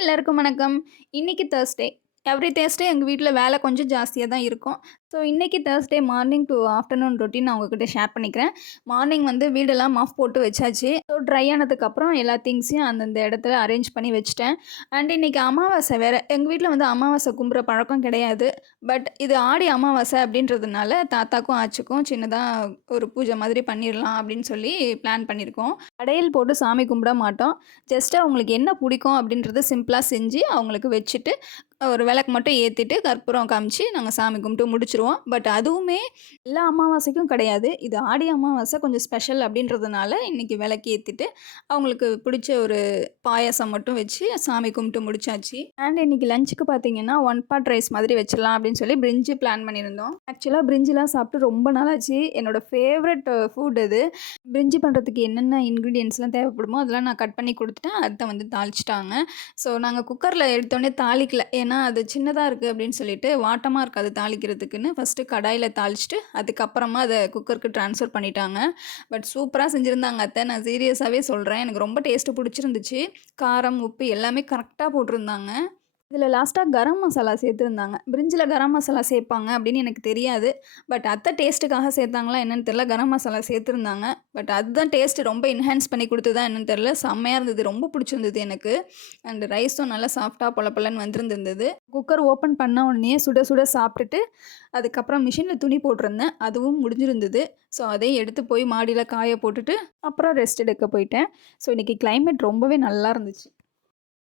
எல்லாருக்கும் வணக்கம். இன்னைக்கு Thursday. எவ்ரி Thursday எங்க வீட்ல வேலை கொஞ்சம் ஜாஸ்தியா தான் இருக்கும். ஸோ, இன்னைக்கு Thursday morning to afternoon routine நான் உங்ககிட்ட ஷேர் பண்ணிக்கிறேன். மார்னிங் வந்து வீடெல்லாம் மாஃப் போட்டு வச்சாச்சு. ஸோ, ட்ரை ஆனதுக்கப்புறம் எல்லா திங்ஸையும் அந்தந்த இடத்துல அரேஞ்ச் பண்ணி வச்சுட்டேன். அண்ட் இன்னைக்கு அமாவாசை வேற. எங்க வீட்ல வந்து அமாவாசை கும்புற பழக்கம் கிடையாது. பட் இது ஆடி அமாவாசை அப்படின்றதுனால தாத்தாக்கும், ஆச்சிக்கும் சின்னதா ஒரு பூஜை மாதிரி பண்ணிடலாம் அப்படின்னு சொல்லி பிளான் பண்ணியிருக்கோம். படையல் போட்டு சாமி கும்பிட மாட்டோம். ஜஸ்ட் அவங்களுக்கு என்ன பிடிக்கும் அப்படின்றத சிம்பிளா செஞ்சு அவங்களுக்கு வச்சுட்டு, ஒரு விளக்கு மட்டும் ஏத்திட்டு, கற்பூரம் காமிச்சு நாங்க சாமி கும்பிட்டு முடிச்சுருவோம். பட் அதுவுமே எல்லா அமாவாசைக்கும் கிடையாது. இது ஆடி அமாவாசை கொஞ்சம் ஸ்பெஷல் அப்படின்றதுனால இன்னைக்கு விளக்கு ஏத்திட்டு, அவங்களுக்கு பிடிச்ச ஒரு பாயாசம் மட்டும் வச்சு சாமி கும்பிட்டு முடிச்சாச்சு. அண்ட் இன்னைக்கு லஞ்சுக்கு பார்த்தீங்கன்னா, ஒன் பாட் ரைஸ் மாதிரி வச்சிடலாம் அப்படின்னு சொல்லி பிரிஞ்சி பிளான் பண்ணியிருந்தோம். ஆக்சுவலா பிரிஞ்சிலாம் சாப்பிட்டு ரொம்ப நாளாச்சு. என்னோட ஃபேவரட் ஃபுட் அது. பிரிஞ்சி பண்ணுறதுக்கு என்னென்ன இன்க்ரீடியன்ட்ஸ்லாம் தேவைப்படுமோ அதெல்லாம் நான் கட் பண்ணி குடுத்துட்டேன். அத்தை வந்து தாளிச்சுட்டாங்க. ஸோ, நாங்க குக்கரில் எடுத்தோடனே தாளிக்கல. ஏன்னா அது சின்னதா இருக்குது அப்படின்னு சொல்லிட்டு வாட்டமா இருக்காது தாளிக்கிறதுக்குன்னு ஃபஸ்ட்டு கடாயில தாளிச்சுட்டு அதுக்கப்புறமா அதை குக்கருக்கு ட்ரான்ஸ்ஃபர் பண்ணிட்டாங்க. பட் சூப்பரா செஞ்சுருந்தாங்க அத்தை. நான் சீரியஸாவே சொல்றேன். எனக்கு ரொம்ப டேஸ்ட்டு பிடிச்சிருந்துச்சு. காரம், உப்பு எல்லாமே கரெக்ட்டா போட்டிருந்தாங்க. இதில லாஸ்ட்டா கரம் மசாலா சேர்த்துருந்தாங்க. பிரிஞ்சில கரம் மசாலா சேர்ப்பாங்க அப்படின்னு எனக்கு தெரியாது. பட் அத்தை டேஸ்ட்டுக்காக சேர்த்தாங்களா என்னன்னு தெரியல. கரம் மசாலா சேர்த்துருந்தாங்க. பட் அதுதான் டேஸ்ட்டு ரொம்ப என்ஹான்ஸ் பண்ணி குடுத்ததா என்னன்னு தெரியல. செம்மையா இருந்தது. ரொம்ப பிடிச்சிருந்தது எனக்கு. அண்ட் ரைஸும் நல்லா சாஃப்ட்டா பொல பொலன்னு வந்திருந்தது. குக்கர் ஓப்பன் பண்ண உடனேயே சுட சுட சாப்பிட்டுட்டு, அதுக்கப்புறம் மிஷின்ல துணி போட்டிருந்தேன். அதுவும் முடிஞ்சிருந்தது. ஸோ, அதையும் எடுத்து போய் மாடியில காய போட்டுட்டு, அப்புறம் ரெஸ்ட் எடுக்க போயிட்டேன். ஸோ, இன்னைக்கு கிளைமேட் ரொம்பவே நல்லா இருந்துச்சு.